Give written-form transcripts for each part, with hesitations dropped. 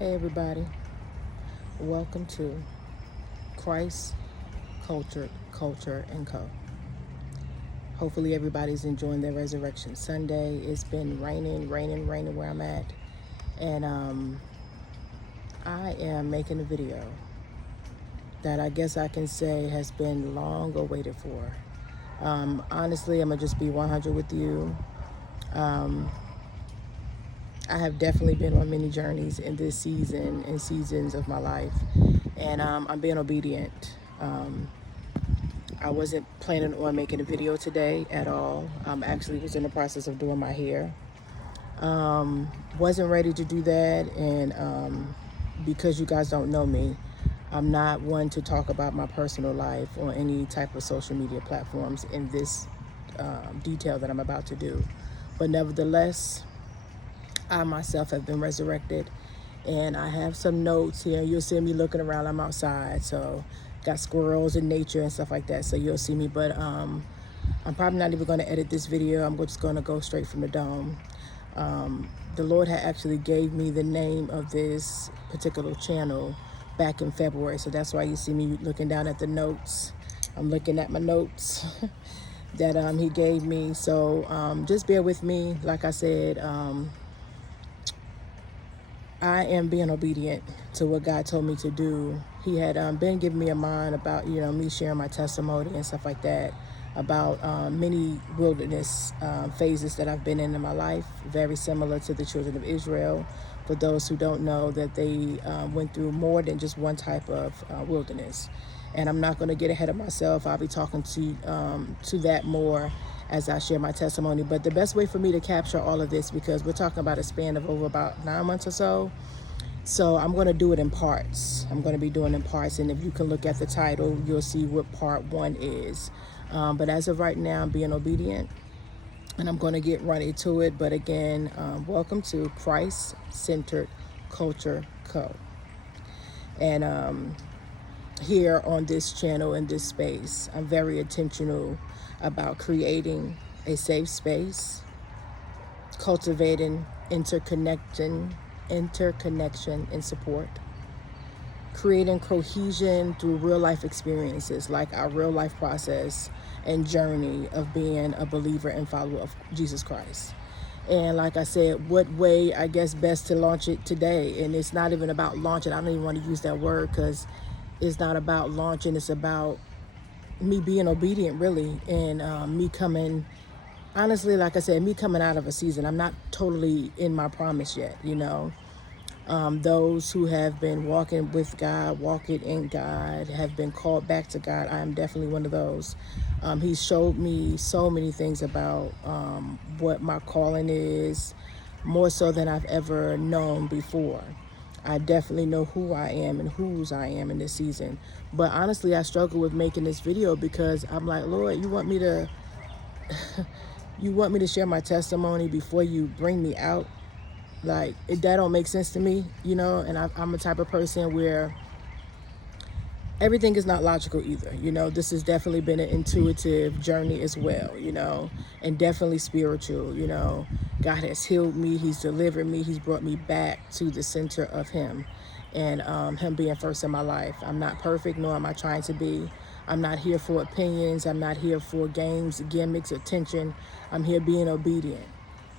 Hey everybody, welcome to Christ Culture and Co. Hopefully everybody's enjoying their Resurrection Sunday. It's been raining where I'm at, and I am making a video that I guess I can say has been long awaited for. Honestly, I'm gonna just be 100 with you. I have definitely been on many journeys in this season and seasons of my life, and I'm being obedient. I wasn't planning on making a video today at all. Actually was in the process of doing my hair. Wasn't ready to do that, and because you guys don't know me, I'm not one to talk about my personal life on any type of social media platforms in this detail that I'm about to do. But nevertheless, I myself have been resurrected, and I have some notes here. You'll see me looking around. I'm outside, so got squirrels and nature and stuff like that, so you'll see me. But I'm probably not even going to edit this video. I'm just going to go straight from the dome. The Lord had actually gave me the name of this particular channel back in February, so that's why you see me looking down at the notes. I'm looking at my notes that he gave me, so just bear with me. Like I said, I am being obedient to what God told me to do. He had been giving me a mind about, me sharing my testimony and stuff like that, about many wilderness phases that I've been in my life, very similar to the children of Israel. For those who don't know, that they went through more than just one type of wilderness. And I'm not going to get ahead of myself. I'll be talking to that more as I share my testimony. But the best way for me to capture all of this, because we're talking about a span of over about 9 months or so I'm going to do it in parts. I'm going to be doing it in parts, and if you can look at the title, you'll see what part 1 is. But as of right now, I'm being obedient, and I'm going to get right into it. But again, welcome to Christ-Centered Culture Co. And here on this channel, in this space, I'm very intentional about creating a safe space, cultivating interconnection and support, creating cohesion through real life experiences, like our real life process and journey of being a believer and follower of Jesus Christ. And like I said, what way, I guess, best to launch it today? And it's not even about launching. I don't even want to use that word, because it's not about launching. It's about me being obedient, really, and me coming, honestly, like I said, me coming out of a season. I'm not totally in my promise yet, Those who have been walking with God, walking in God, have been called back to God. I am definitely one of those. He showed me so many things about what my calling is, more so than I've ever known before. I definitely know who I am and whose I am in this season. But honestly, I struggle with making this video, because I'm like, Lord, you want me to share my testimony before you bring me out? Like, that don't make sense to me, and I'm a type of person where everything is not logical either. This has definitely been an intuitive journey as well, and definitely spiritual. God has healed me. He's delivered me. He's brought me back to the center of him, and him being first in my life. I'm not perfect, nor am I trying to be. I'm not here for opinions. I'm not here for games, gimmicks, attention. I'm here being obedient.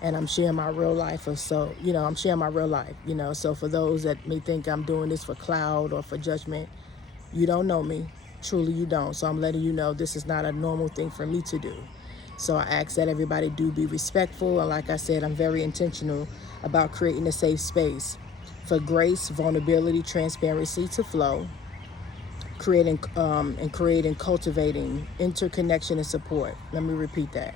And I'm sharing my real life. I'm sharing my real life, So for those that may think I'm doing this for clout or for judgment, you don't know me. Truly, you don't. So I'm letting you know this is not a normal thing for me to do. So I ask that everybody do be respectful. And like I said, I'm very intentional about creating a safe space for grace, vulnerability, transparency to flow, creating, cultivating interconnection and support. Let me repeat that.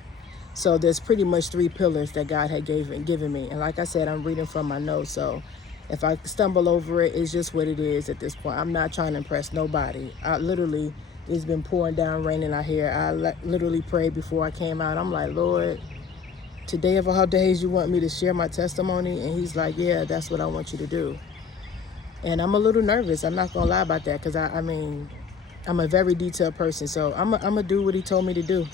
So there's pretty much 3 pillars that God had given me. And like I said, I'm reading from my notes. So if I stumble over it, it's just what it is at this point. I'm not trying to impress nobody. It's been pouring down, raining out here. I literally prayed before I came out. I'm like, Lord, today of all days, you want me to share my testimony? And he's like, yeah, that's what I want you to do. And I'm a little nervous. I'm not going to lie about that, because I'm a very detailed person. So I'm going to do what he told me to do.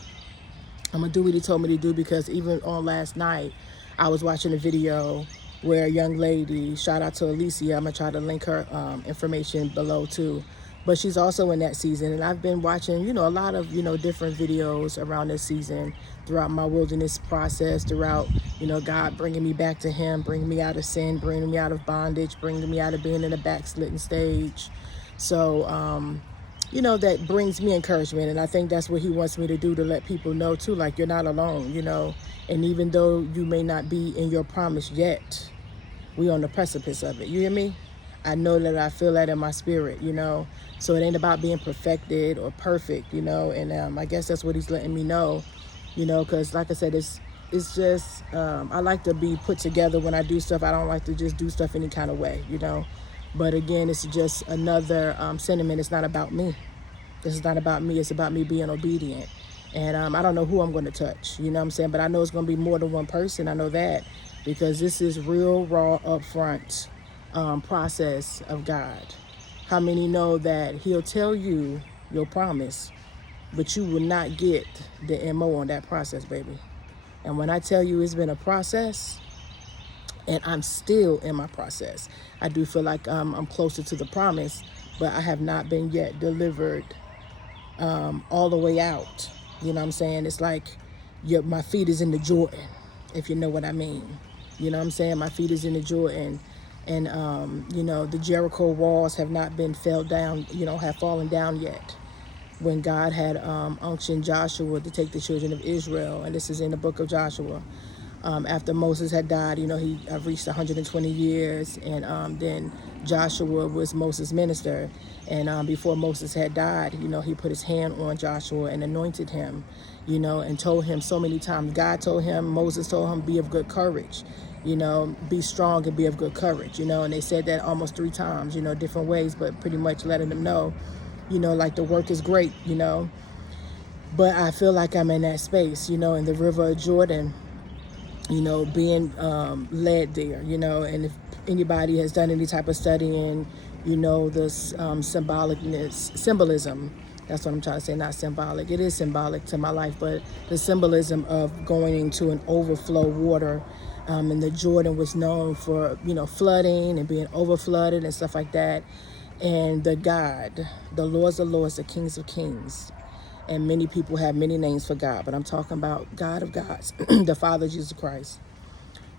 I'm going to do what he told me to do, because even on last night, I was watching a video where a young lady, shout out to Alicia, I'm gonna try to link her information below too, but she's also in that season. And I've been watching, a lot of, different videos around this season throughout my wilderness process, throughout, God bringing me back to him, bringing me out of sin, bringing me out of bondage, bringing me out of being in a backslidden stage. So, that brings me encouragement. And I think that's what he wants me to do, to let people know too, like, you're not alone, and even though you may not be in your promise yet, we on the precipice of it. You hear me? I know that I feel that in my spirit, so it ain't about being perfected or perfect, and I guess that's what he's letting me know, because like I said, it's just, I like to be put together when I do stuff. I don't like to just do stuff any kind of way, but again, it's just another sentiment. It's not about me. This is not about me. It's about me being obedient. And I don't know who I'm going to touch, you know what I'm saying? But I know it's going to be more than one person. I know that, because this is real, raw, upfront process of God. How many know that he'll tell you your promise, but you will not get the MO on that process, baby? And when I tell you it's been a process, and I'm still in my process, I do feel like I'm closer to the promise, but I have not been yet delivered all the way out. You know what I'm saying? It's like my feet is in the Jordan, if you know what I mean. You know what I'm saying? My feet is in the Jordan. And, the Jericho walls have not been fell down, have fallen down yet. When God had unctioned Joshua to take the children of Israel, and this is in the book of Joshua, after Moses had died, he reached 120 years, and then Joshua was Moses' minister. And before Moses had died, he put his hand on Joshua and anointed him, and told him so many times. God told him, Moses told him, be of good courage, be strong and be of good courage, and they said that almost 3 times, different ways, but pretty much letting them know, like, the work is great, but I feel like I'm in that space, in the river of Jordan, being led there, and if anybody has done any type of studying, this symbolism, that's what I'm trying to say, not symbolic. It is symbolic to my life, but the symbolism of going into an overflow water, and the Jordan was known for, flooding and being over flooded and stuff like that. And the Lords of Lords, the Kings of Kings, and many people have many names for God, but I'm talking about God of gods, the Father, Jesus Christ.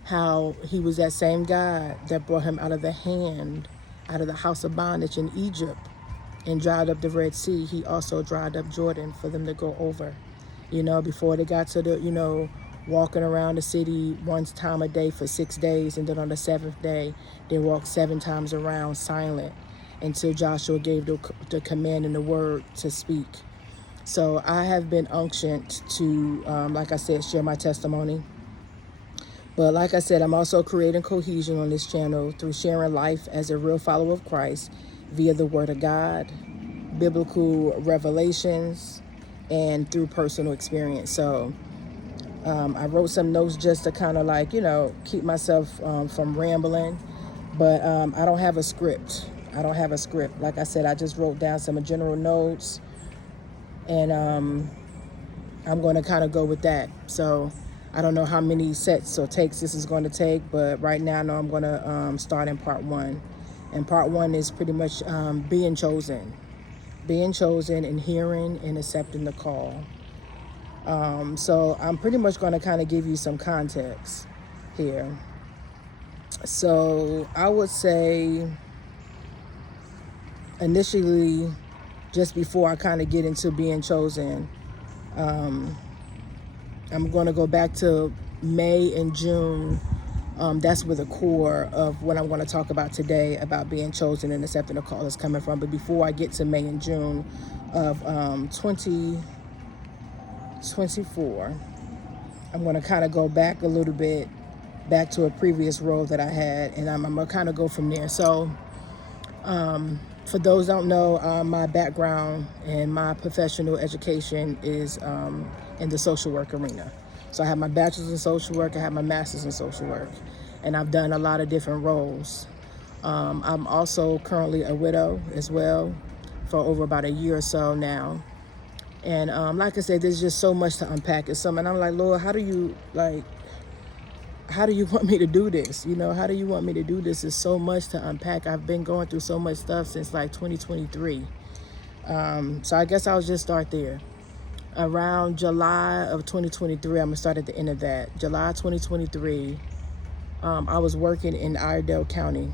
How he was that same God that brought him out of the house of bondage in Egypt and dried up the Red Sea. He also dried up Jordan for them to go over, before they got to the, walking around the city one time a day for 6 days. And then on the 7th day, they walked 7 times around silent until Joshua gave the command and the word to speak. So I have been unctioned to, like I said, share my testimony. But like I said, I'm also creating cohesion on this channel through sharing life as a real follower of Christ via the Word of God, biblical revelations, and through personal experience. So I wrote some notes just to kind of like, keep myself from rambling. But I don't have a script. Like I said, I just wrote down some general notes. And I'm going to kind of go with that. So I don't know how many sets or takes this is going to take, but right now I know I'm going to start in part 1. And part 1 is pretty much being chosen and hearing and accepting the call. So I'm pretty much going to kind of give you some context here. So I would say initially, just before I kind of get into being chosen, I'm going to go back to May and June. That's where the core of what I'm going to talk about today about being chosen and accepting the call is coming from. But before I get to May and June of 2024, I'm going to kind of go back a little bit, back to a previous role that I had, and I'm going to kind of go from there. So for those who don't know, my background and my professional education is in the social work arena. So I have my bachelor's in social work, I have my master's in social work, and I've done a lot of different roles. I'm also currently a widow as well for over about a year or so now. And like I said, there's just so much to unpack. And I'm like, Lord, how do you, like, how do you want me to do this? How do you want me to do this? There's so much to unpack. I've been going through so much stuff since like 2023. So I guess I'll just start there. Around July of 2023, I'm gonna start at the end of that. July 2023, I was working in Iredell County,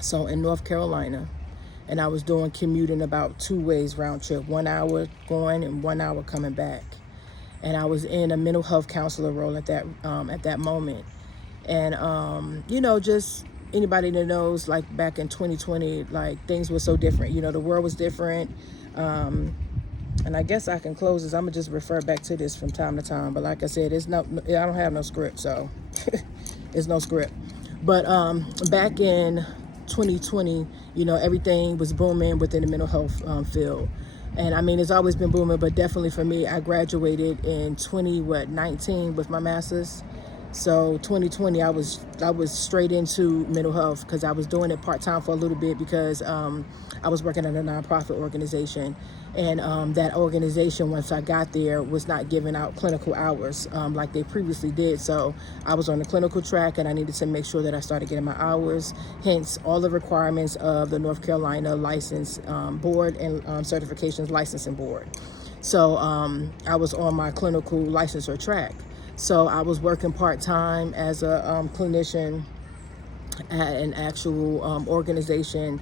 so in North Carolina, and I was doing commuting about 2 ways round trip, 1 hour going and 1 hour coming back. And I was in a mental health counselor role at that moment. And just anybody that knows, like back in 2020, like things were so different. The world was different. And I guess I can close this. I'm gonna just refer back to this from time to time. But like I said, I don't have no script, so it's no script. But back in 2020, everything was booming within the mental health field. And I mean, it's always been booming, but definitely for me, I graduated in 2019 with my master's. So 2020, I was straight into mental health because I was doing it part-time for a little bit because I was working at a nonprofit organization. And that organization, once I got there, was not giving out clinical hours like they previously did. So I was on the clinical track and I needed to make sure that I started getting my hours, hence all the requirements of the North Carolina License Board and Certifications Licensing Board. So I was on my clinical licensure track. So I was working part-time as a clinician at an actual organization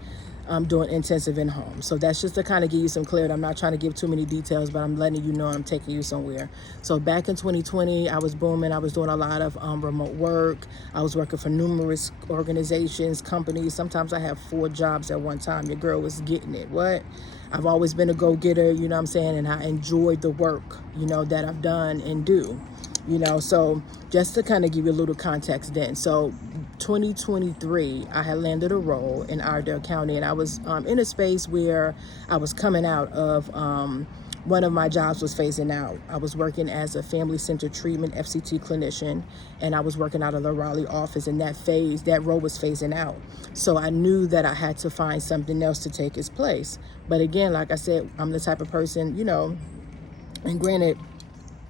doing intensive in-home. So that's just to kind of give you some clarity. I'm not trying to give too many details, but I'm letting you know I'm taking you somewhere. So back in 2020, I was booming. I was doing a lot of remote work. I was working for numerous organizations, companies. Sometimes I have 4 jobs at one time. Your girl was getting it. What? I've always been a go-getter, you know what I'm saying? And I enjoyed the work, that I've done and do. So just to kind of give you a little context then. So 2023, I had landed a role in Iredell County, and I was in a space where I was coming out of one of my jobs was phasing out. I was working as a family centered treatment FCT clinician, and I was working out of the Raleigh office, and that role was phasing out. So I knew that I had to find something else to take its place. But again, like I said, I'm the type of person, and granted,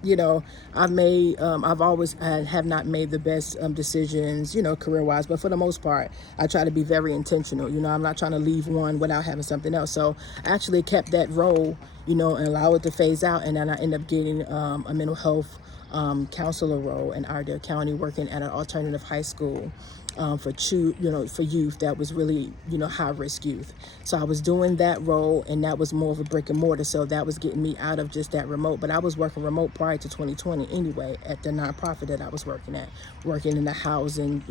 I've always have not made the best decisions, career-wise, but for the most part, I try to be very intentional. I'm not trying to leave one without having something else. So I actually kept that role, and allow it to phase out. And then I ended up getting a mental health counselor role in Iredell County, working at an alternative high school for youth that was really, high risk youth. So I was doing that role, and that was more of a brick and mortar. So that was getting me out of just that remote. But I was working remote prior to 2020 anyway at the nonprofit that I was working in the housing,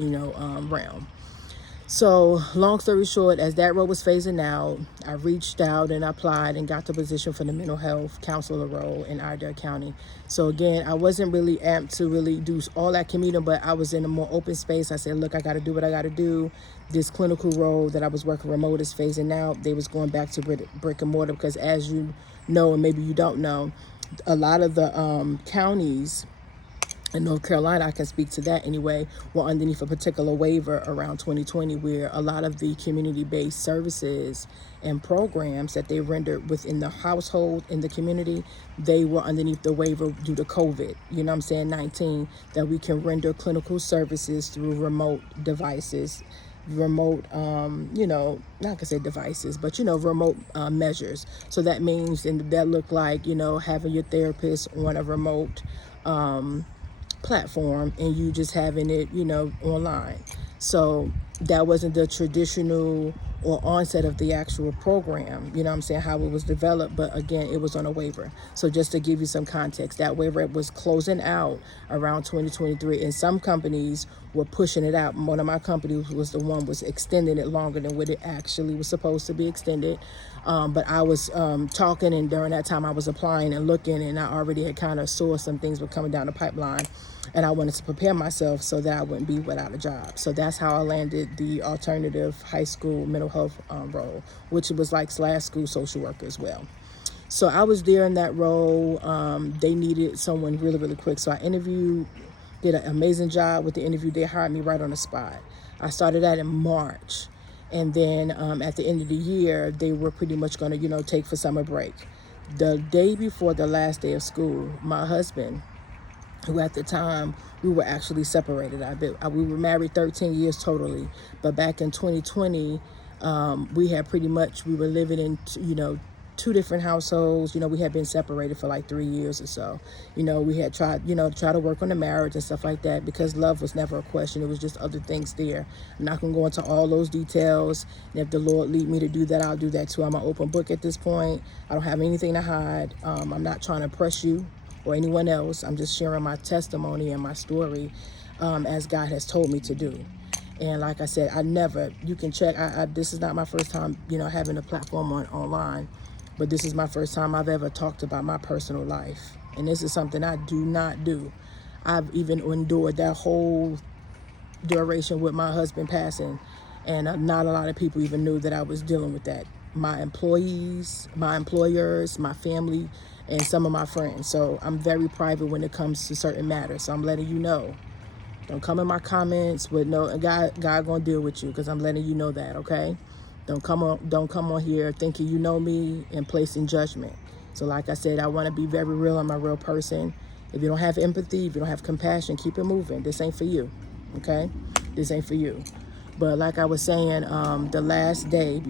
realm. So long story short, as that role was phasing out, I reached out and applied and got the position for the mental health counselor role in Iredell County. So again, I wasn't really amped to really do all that commuting, but I was in a more open space. I said, look, I got to do what I got to do. This clinical role that I was working remote is phasing out. They was going back to brick and mortar because, as you know, and maybe you don't know, a lot of the counties in North Carolina, I can speak to that anyway, were underneath a particular waiver around 2020 where a lot of the community-based services and programs that they rendered within the household in the community, they were underneath the waiver due to COVID, 19, that we can render clinical services through remote devices, remote, not gonna say devices, but, remote measures. So that means, and that look like, having your therapist on a remote platform and you just having it, online. So that wasn't the traditional or onset of the actual program, how it was developed. But again, it was on a waiver. So just to give you some context, that waiver was closing out around 2023, and some companies were pushing it out. One of my companies was extending it longer than what it actually was supposed to be extended. But I was talking, and during that time I was applying and looking, and I already had kind of saw some things were coming down the pipeline, and I wanted to prepare myself so that I wouldn't be without a job. So that's how I landed the alternative high school mental health role, which was like / school social worker as well. So I was there in that role. They needed someone really, really quick. So I interviewed, did an amazing job with the interview. They hired me right on the spot. I started that in March. And then at the end of the year, they were pretty much going to, take for summer break. The day before the last day of school, my husband who at the time we were actually separated. We were married 13 years totally, but back in 2020, we had we were living in, two different households. We had been separated for like 3 years or so. We had tried, try to work on the marriage and stuff like that, because love was never a question. It was just other things there. I'm not gonna go into all those details. And if the Lord lead me to do that, I'll do that too. I'm an open book at this point. I don't have anything to hide. I'm not trying to press you or anyone else. I'm just sharing my testimony and my story as God has told me to do. And like I said, you can check, this is not my first time, having a platform online, but this is my first time I've ever talked about my personal life. And this is something I do not do. I've even endured that whole duration with my husband passing, and not a lot of people even knew that I was dealing with that. My employees, my employers, my family, and some of my friends. So I'm very private when it comes to certain matters. So I'm letting you know. Don't come in my comments with no, God gonna deal with you, because I'm letting you know that, okay? Don't come on here thinking you know me and placing judgment. So like I said, I want to be very real. I'm a real person. If you don't have empathy, if you don't have compassion, keep it moving. This ain't for you, okay? This ain't for you. But like I was saying, the last day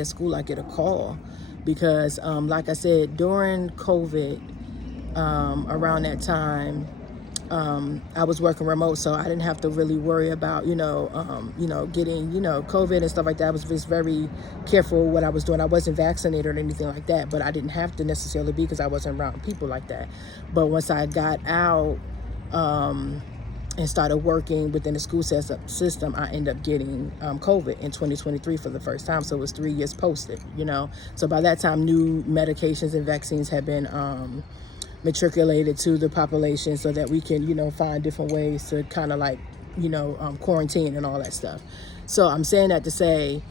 of school, I get a call because, like I said, during COVID, around that time, I was working remote, so I didn't have to really worry about, getting, COVID and stuff like that. I was just very careful what I was doing. I wasn't vaccinated or anything like that, but I didn't have to necessarily be, because I wasn't around people like that. But once I got out, and started working within the school system, I ended up getting COVID in 2023 for the first time. So it was 3 years posted, So by that time, new medications and vaccines had been matriculated to the population, so that we can, find different ways to kind of like, quarantine and all that stuff. So I'm saying that to say,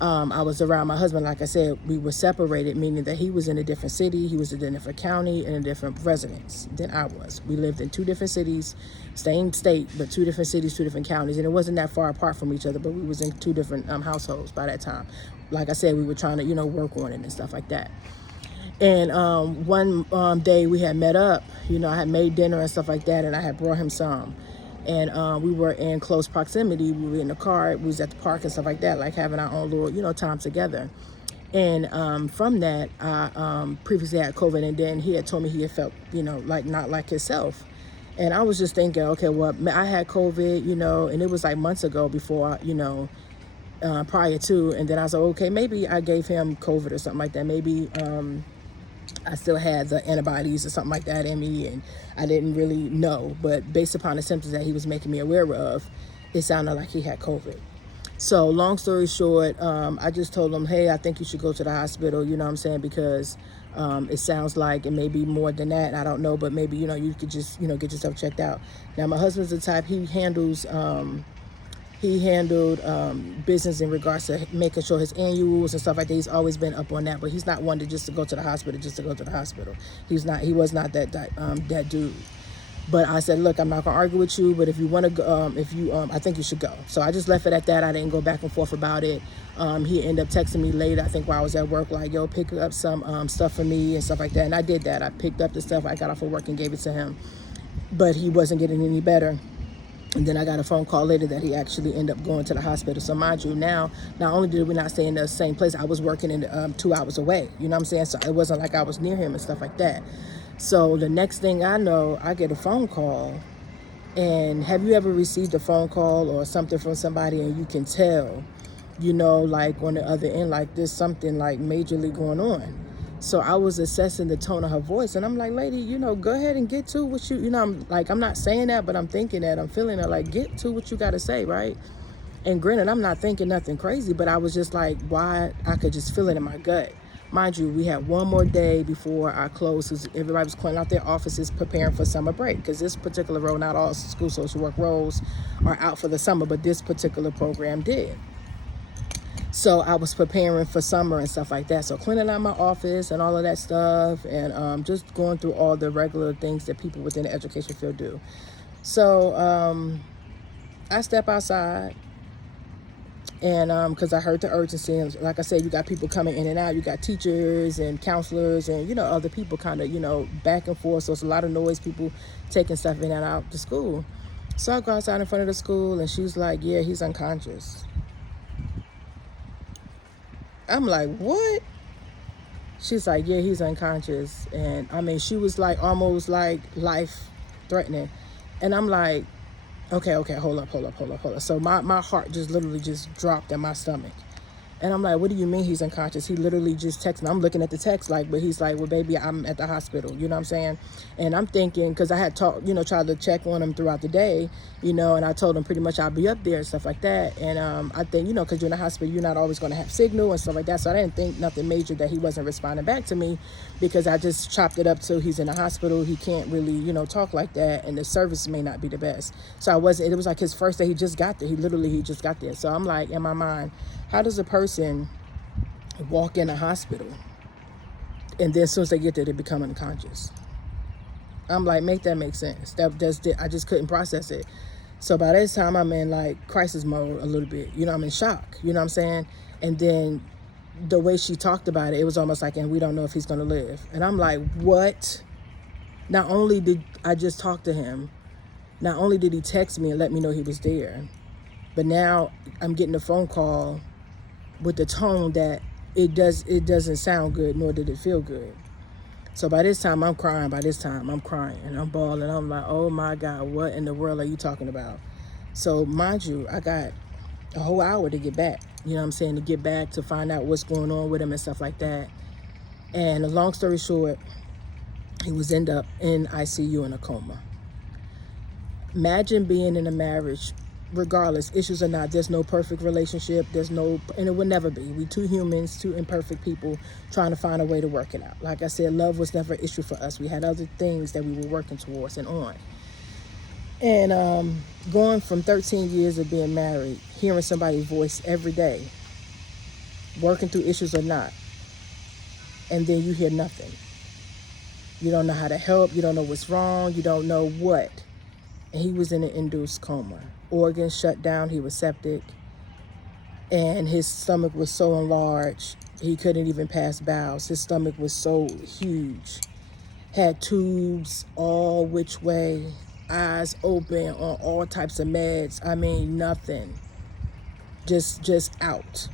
I was around my husband. Like I said, we were separated, meaning that he was in a different city, he was in a different county, and a different residence than I was. We lived in two different cities, same state, but two different cities, two different counties, and it wasn't that far apart from each other, but we was in two different households by that time. Like I said, we were trying to, work on it and stuff like that. And one day we had met up, I had made dinner and stuff like that, and I had brought him some. And we were in close proximity. We were in the car, we was at the park and stuff like that, like having our own little, time together. And from that, I previously had COVID, and then he had told me he had felt, like not like himself. And I was just thinking, okay, well, I had COVID, and it was like months ago before, prior to, and then I was like, okay, maybe I gave him COVID or something like that. Maybe I still had the antibodies or something like that in me, and I didn't really know. But based upon the symptoms that he was making me aware of, it sounded like he had COVID. So long story short, I just told him, hey, I think you should go to the hospital, you know what I'm saying, because it sounds like it may be more than that. I don't know, but maybe, you could just, get yourself checked out. Now, my husband's the type, he handled business in regards to making sure his annuals and stuff like that. He's always been up on that, but he's not one to just to go to the hospital just to go to the hospital. He was not that dude. But I said, look, I'm not gonna argue with you, but if you want to go, I think you should go. So I just left it at that. I didn't go back and forth about it. He ended up texting me later, I think while I was at work, like, yo, pick up some stuff for me and stuff like that. And I did that. I picked up the stuff. I got off of work and gave it to him, but he wasn't getting any better. And then I got a phone call later that he actually ended up going to the hospital. So mind you, now, not only did we not stay in the same place, I was working in 2 hours away. You know what I'm saying? So it wasn't like I was near him and stuff like that. So the next thing I know, I get a phone call. And have you ever received a phone call or something from somebody and you can tell, like on the other end, like there's something like majorly going on? So I was assessing the tone of her voice, and I'm like, lady, go ahead and get to what you, I'm not saying that, but I'm thinking that, I'm feeling that, like, get to what you got to say, right? And granted, I'm not thinking nothing crazy, but I was just like, why? I could just feel it in my gut. Mind you, we had one more day before our close, because everybody was cleaning out their offices, preparing for summer break, because this particular role, not all school social work roles are out for the summer, but this particular program did. So I was preparing for summer and stuff like that. So cleaning out my office and all of that stuff, and just going through all the regular things that people within the education field do. So I step outside, And because I heard the urgency, and like I said, you got people coming in and out. You got teachers and counselors and, other people kind of, back and forth. So it's a lot of noise, people taking stuff in and out the school. So I go outside in front of the school, and she's like, yeah, he's unconscious. I'm like, what? She's like, yeah, he's unconscious. And I mean, she was like almost like life threatening. And I'm like, okay, hold up. So my heart just literally just dropped in my stomach. And I'm like, what do you mean he's unconscious? He literally just texted me. I'm looking at the text but he's like, well, baby, I'm at the hospital. You know what I'm saying? And I'm thinking, because I had tried to check on him throughout the day, and I told him pretty much I'll be up there and stuff like that. And I think, because you're in the hospital, you're not always going to have signal and stuff like that. So I didn't think nothing major that he wasn't responding back to me, because I just chopped it up to he's in the hospital. He can't really, talk like that. And the service may not be the best. So it was like his first day. He just got there. He just got there. So I'm like, in my mind, how does a person walk in a hospital and then as soon as they get there, they become unconscious? I'm like, make that make sense. I just couldn't process it. So by this time, I'm in like crisis mode a little bit. I'm in shock. You know what I'm saying? And then the way she talked about it, it was almost like, and we don't know if he's going to live. And I'm like, what? Not only did I just talk to him, not only did he text me and let me know he was there, but now I'm getting a phone call with the tone that it doesn't sound good, nor did it feel good. So by this time I'm crying. And I'm bawling. I'm like, oh my God, what in the world are you talking about? So mind you, I got a whole hour to get back, to get back, to find out what's going on with him and stuff like that. And long story short, he was end up in ICU in a coma. Imagine being in a marriage, regardless, issues or not, there's no perfect relationship. And it will never be. We two humans, two imperfect people trying to find a way to work it out. Like I said, love was never an issue for us. We had other things that we were working towards and on. And going from 13 years of being married, hearing somebody's voice every day, working through issues or not, and then you hear nothing. You don't know how to help. You don't know what's wrong. You don't know what. And he was in an induced coma. Organs shut down. He was septic. And his stomach was so enlarged, he couldn't even pass bowels. His stomach was so huge. Had tubes all which way. Eyes open on all types of meds. I mean, nothing. Just out.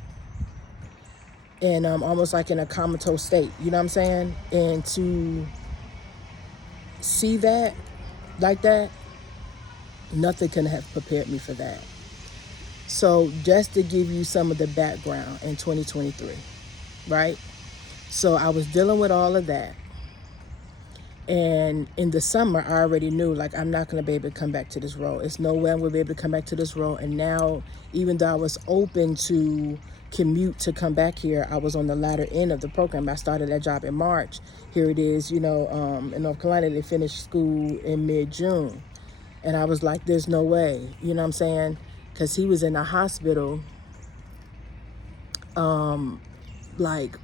And almost like in a comatose state. You know what I'm saying? And to see that like that, nothing can have prepared me for that. So just to give you some of the background in 2023, right? So I was dealing with all of that. And in the summer, I already knew, like, I'm not going to be able to come back to this role. It's no way I'm going to be able to come back to this role. And now, even though I was open to commute to come back here, I was on the latter end of the program. I started that job in March. Here it is, in North Carolina, they finished school in mid-June. And I was like, there's no way, you know what I'm saying? Because he was in a hospital, like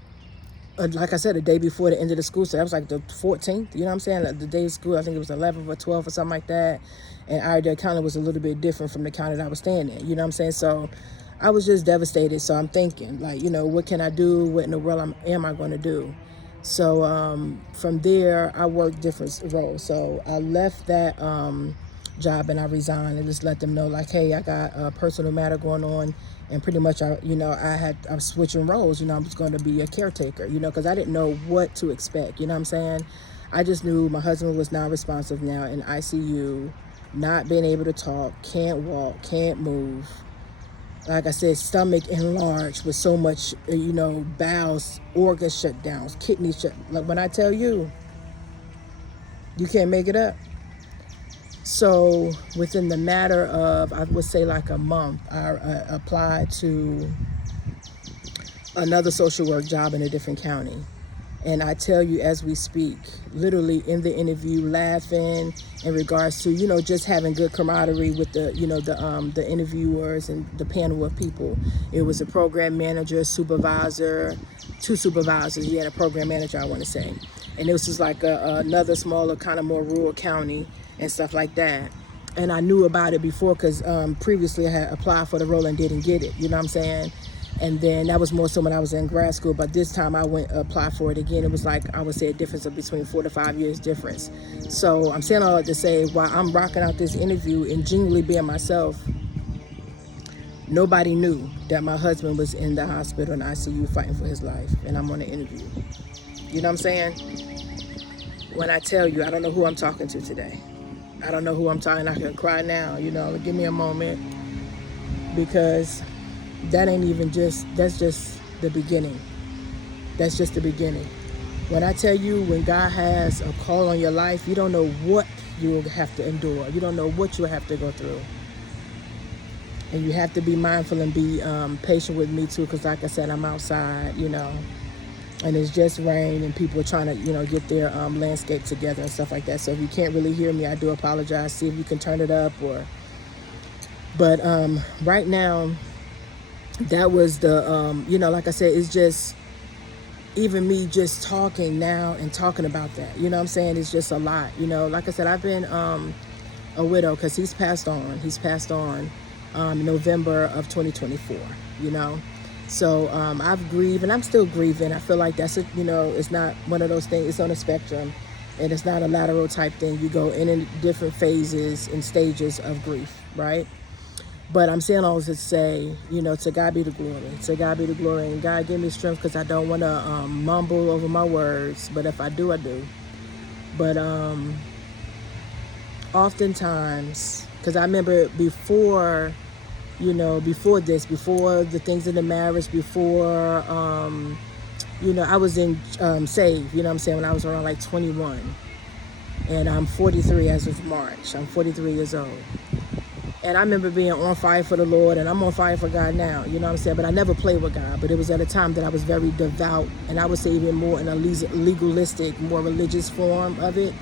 I said, the day before the end of the school. So that was like the 14th, you know what I'm saying? Like the day of school, I think it was 11th or 12th or something like that. And Iredell County was a little bit different from the county that I was staying in, you know what I'm saying? So I was just devastated. So I'm thinking, like, what can I do? What in the world am I going to do? So from there, I worked different roles. So I left that job and I resigned and just let them know, like, hey, I got a personal matter going on. And pretty much, I was switching roles. I was going to be a caretaker, because I didn't know what to expect. You know what I'm saying? I just knew my husband was non-responsive now in ICU, not being able to talk, can't walk, can't move. Like I said, stomach enlarged with so much, bowels, organs shut down, kidneys shut. Like when I tell you, you can't make it up. So within the matter of, I would say like a month, I applied to another social work job in a different county. And I tell you, as we speak, literally in the interview, laughing in regards to, just having good camaraderie with the interviewers and the panel of people. It was a program manager, supervisor, two supervisors. He had a program manager, I want to say. And this was like another smaller, kind of more rural county and stuff like that. and I knew about it before because previously I had applied for the role and didn't get it. You know what I'm saying? And then that was more so when I was in grad school. But this time I went apply for it again. It was like, I would say, a difference of between 4 to 5 years difference. So I'm saying all that to say, while I'm rocking out this interview and genuinely being myself, nobody knew that my husband was in the hospital in ICU fighting for his life, and I'm on the interview. You know what I'm saying? When I tell you, I don't know who I'm talking to today. I don't know who I'm talking. I can cry now, you know. Give me a moment, because that ain't even that's just the beginning. That's just the beginning. When I tell you, when God has a call on your life, you don't know what you will have to endure. You don't know what you'll have to go through. And you have to be mindful and be patient with me too, because like I said, I'm outside, you know, and it's just rain and people are trying to, you know, get their landscape together and stuff like that. So if you can't really hear me, I do apologize. See if you can turn it up but right now, that was the, you know, like I said, it's just, even me just talking now and talking about that, you know what I'm saying? It's just a lot, you know. Like I said, I've been a widow because he's passed on. He's passed on November of 2024, you know. So I've grieved, and I'm still grieving. I feel like that's it, you know, it's not one of those things, it's on a spectrum, and it's not a lateral type thing. You go in different phases and stages of grief, right? But I'm saying all this to say, you know, to God be the glory. To God be the glory. And God give me strength, because I don't want to mumble over my words. But if I do, I do. But oftentimes, because I remember before, you know, before this, before the things in the marriage, before, you know, I was in saved, you know what I'm saying, when I was around like 21. And I'm 43 as of March. I'm 43 years old. And I remember being on fire for the Lord, and I'm on fire for God now, you know what I'm saying? But I never played with God. But it was at a time that I was very devout, and I would say even more in a legalistic, more religious form of it.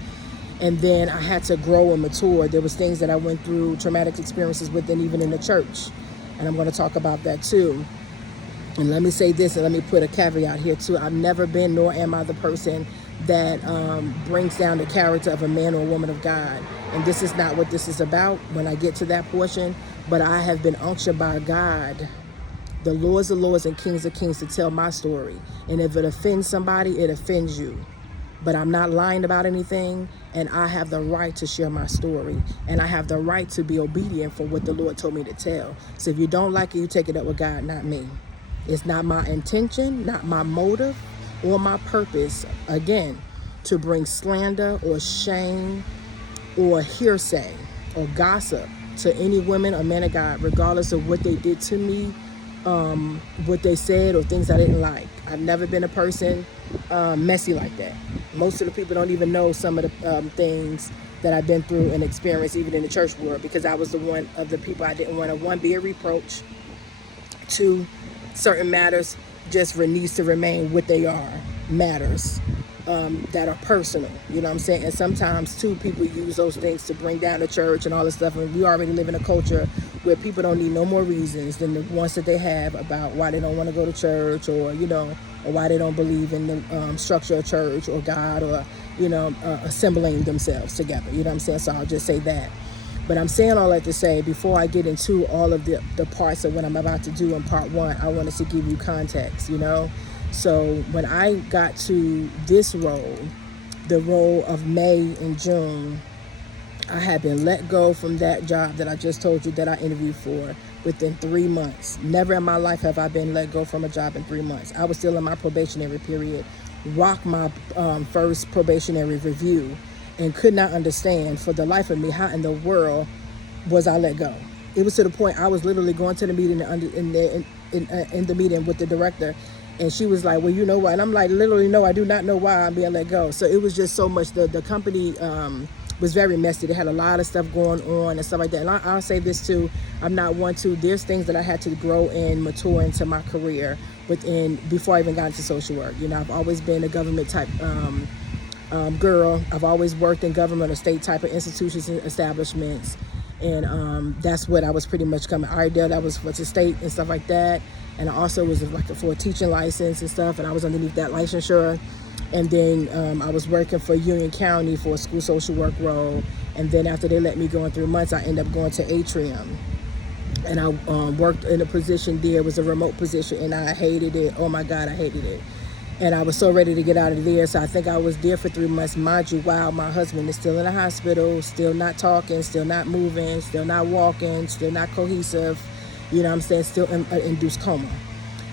And then I had to grow and mature. There was things that I went through, traumatic experiences within, even in the church. And I'm going to talk about that too. And let me say this, and let me put a caveat here too. I've never been, nor am I, the person that brings down the character of a man or a woman of God. And this is not what this is about when I get to that portion. But I have been unctioned by God, the Lords of Lords and Kings of Kings, to tell my story. And if it offends somebody, it offends you. But I'm not lying about anything, and I have the right to share my story, and I have the right to be obedient for what the Lord told me to tell. So if you don't like it, you take it up with God, not me. It's not my intention, not my motive, or my purpose, again, to bring slander or shame or hearsay or gossip to any women or men of God, regardless of what they did to me, what they said, or things I didn't like. I've never been a person messy like that. Most of the people don't even know some of the things that I've been through and experienced, even in the church world, because I was the one of the people I didn't want to, one, be a reproach, two, certain matters just needs to remain what they are, matters that are personal, you know what I'm saying? And sometimes too, people use those things to bring down the church and all this stuff, and we already live in a culture where people don't need no more reasons than the ones that they have about why they don't want to go to church, or, you know, or why they don't believe in the structure of church or God, or, you know, assembling themselves together, you know what I'm saying? So I'll just say that. But I'm saying all that to say, before I get into all of the parts of what I'm about to do in part one, I wanted to give you context, you know? So when I got to this role, the role of May and June, I had been let go from that job that I just told you that I interviewed for within 3 months. Never in my life have I been let go from a job in 3 months. I was still in my probationary period, rocked my first probationary review, and could not understand for the life of me how in the world was I let go. It was to the point I was literally going to the meeting in the meeting with the director, and she was like, well, you know why? And I'm like, literally, no, I do not know why I'm being let go. So it was just so much. The company was very messy. They had a lot of stuff going on and stuff like that. And I'll say this too, I'm not one to, there's things that I had to grow and mature into my career before I even got into social work. You know, I've always been a government type girl. I've always worked in government or state type of institutions and establishments. And that's what I was pretty much coming. Iredell, that was for the state and stuff like that. And I also was like for a teaching license and stuff, and I was underneath that licensure. And then I was working for Union County for a school social work role. And then after they let me go in 3 months, I ended up going to Atrium. And I worked in a position there. It was a remote position, and I hated it. Oh my God, I hated it. And I was so ready to get out of there. So I think I was there for 3 months. Mind you, while my husband is still in the hospital, still not talking, still not moving, still not walking, still not cohesive. You know what I'm saying? Still in induced coma.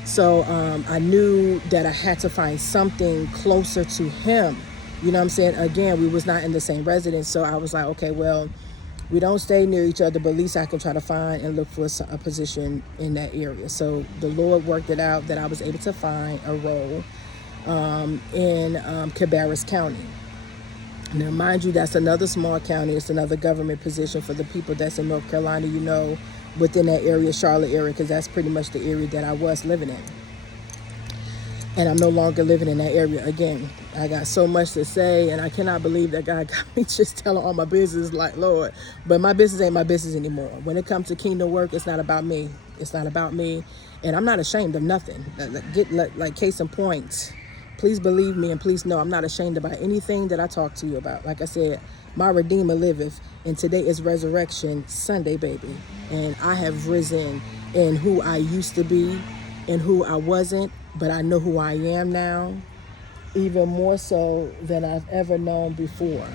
So I knew that I had to find something closer to him. You know what I'm saying? Again, we was not in the same residence. So I was like, okay, well, we don't stay near each other, but at least I can try to find and look for a position in that area. So the Lord worked it out that I was able to find a role in Cabarrus County. Now, mind you, that's another small county. It's another government position for the people that's in North Carolina, you know, within that area, Charlotte area, because that's pretty much the area that I was living in. And I'm no longer living in that area again. I got so much to say, and I cannot believe that God got me just telling all my business, like, Lord. But my business ain't my business anymore. When it comes to kingdom work, it's not about me. It's not about me. And I'm not ashamed of nothing. Like case in point, please believe me and please know I'm not ashamed about anything that I talk to you about. Like I said, my Redeemer liveth, and today is Resurrection Sunday, baby. And I have risen in who I used to be and who I wasn't, but I know who I am now, even more so than I've ever known before.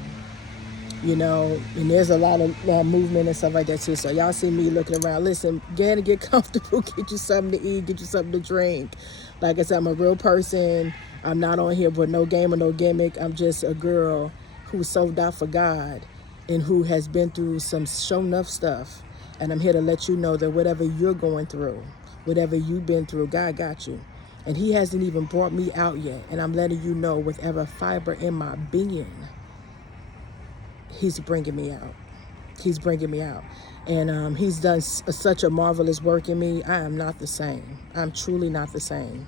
You know, and there's a lot of movement and stuff like that too. So y'all see me looking around. Listen, get comfortable, get you something to eat, get you something to drink. Like I said, I'm a real person. I'm not on here with no game or no gimmick. I'm just a girl who sold out for God and who has been through some show enough stuff. And I'm here to let you know that whatever you're going through, whatever you've been through, God got you. And he hasn't even brought me out yet. And I'm letting you know with every fiber in my being, he's bringing me out. He's bringing me out. And he's done such a marvelous work in me. I am not the same. I'm truly not the same.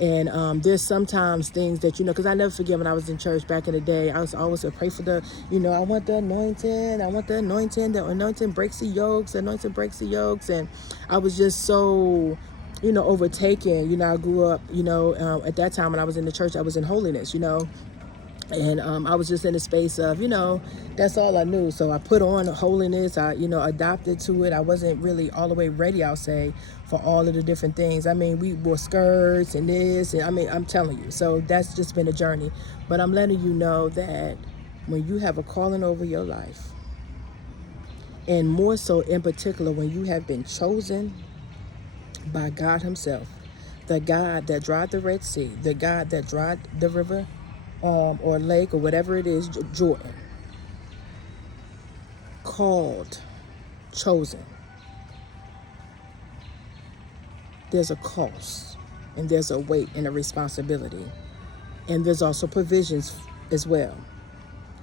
And there's sometimes things that, you know, because I never forget when I was in church back in the day, I was always pray for the, you know, I want the anointing. I want the anointing. The anointing breaks the yokes. The anointing breaks the yokes. And I was just so, you know, overtaken. You know, I grew up, you know, at that time when I was in the church, I was in holiness, you know. And I was just in a space of, you know, that's all I knew. So I put on holiness. I, you know, adopted to it. I wasn't really all the way ready, I'll say, for all of the different things. I mean, we wore skirts and this. And I mean, I'm telling you. So that's just been a journey. But I'm letting you know that when you have a calling over your life, and more so in particular when you have been chosen by God himself, the God that dried the Red Sea, the God that dried the river or lake or whatever it is, Jordan, called, chosen. There's a cost, and there's a weight and a responsibility, and there's also provisions as well.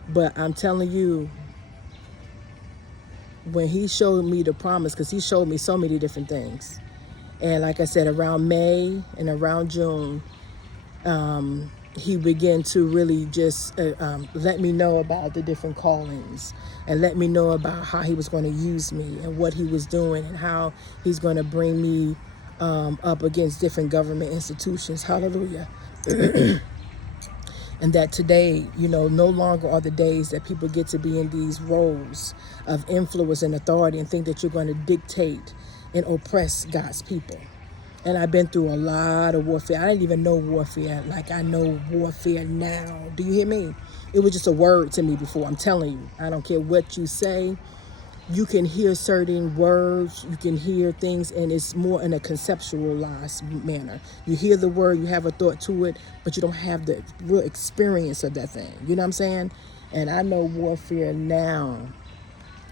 But I'm telling you, when he showed me the promise, because he showed me so many different things, and like I said, around May and around June, he began to really just let me know about the different callings and let me know about how he was going to use me and what he was doing and how he's going to bring me up against different government institutions. Hallelujah. And that today, you know, no longer are the days that people get to be in these roles of influence and authority and think that you're going to dictate and oppress God's people. And I've been through a lot of warfare. I didn't even know warfare like I know warfare now. Do you hear me? It was just a word to me before. I'm telling you. I don't care what you say. You can hear certain words. You can hear things, and it's more in a conceptualized manner. You hear the word, you have a thought to it, but you don't have the real experience of that thing. You know what I'm saying? And I know warfare now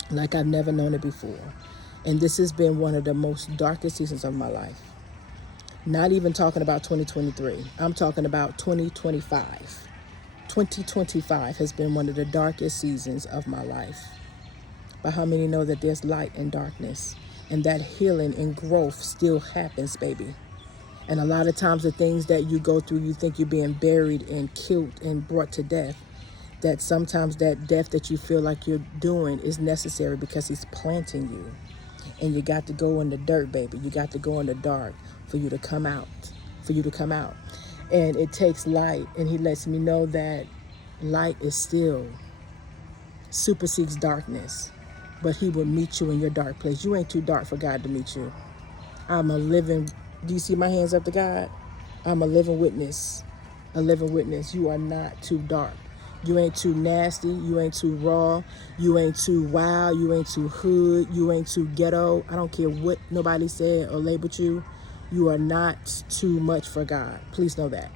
like I've never known it before. And this has been one of the most darkest seasons of my life. Not even talking about 2023. I'm talking about 2025. 2025 has been one of the darkest seasons of my life. But how many know that there's light in darkness? And that healing and growth still happens, baby. And a lot of times the things that you go through, you think you're being buried and killed and brought to death. That sometimes that death that you feel like you're doing is necessary because he's planting you. And you got to go in the dirt, baby. You got to go in the dark for you to come out. For you to come out. And it takes light. And he lets me know that light is still supersedes darkness, but he will meet you in your dark place. You ain't too dark for God to meet you. I'm a living, do you see my hands up to God? I'm a living witness. A living witness. You are not too dark. You ain't too nasty. You ain't too raw. You ain't too wild. You ain't too hood. You ain't too ghetto. I don't care what nobody said or labeled you. You are not too much for God. Please know that.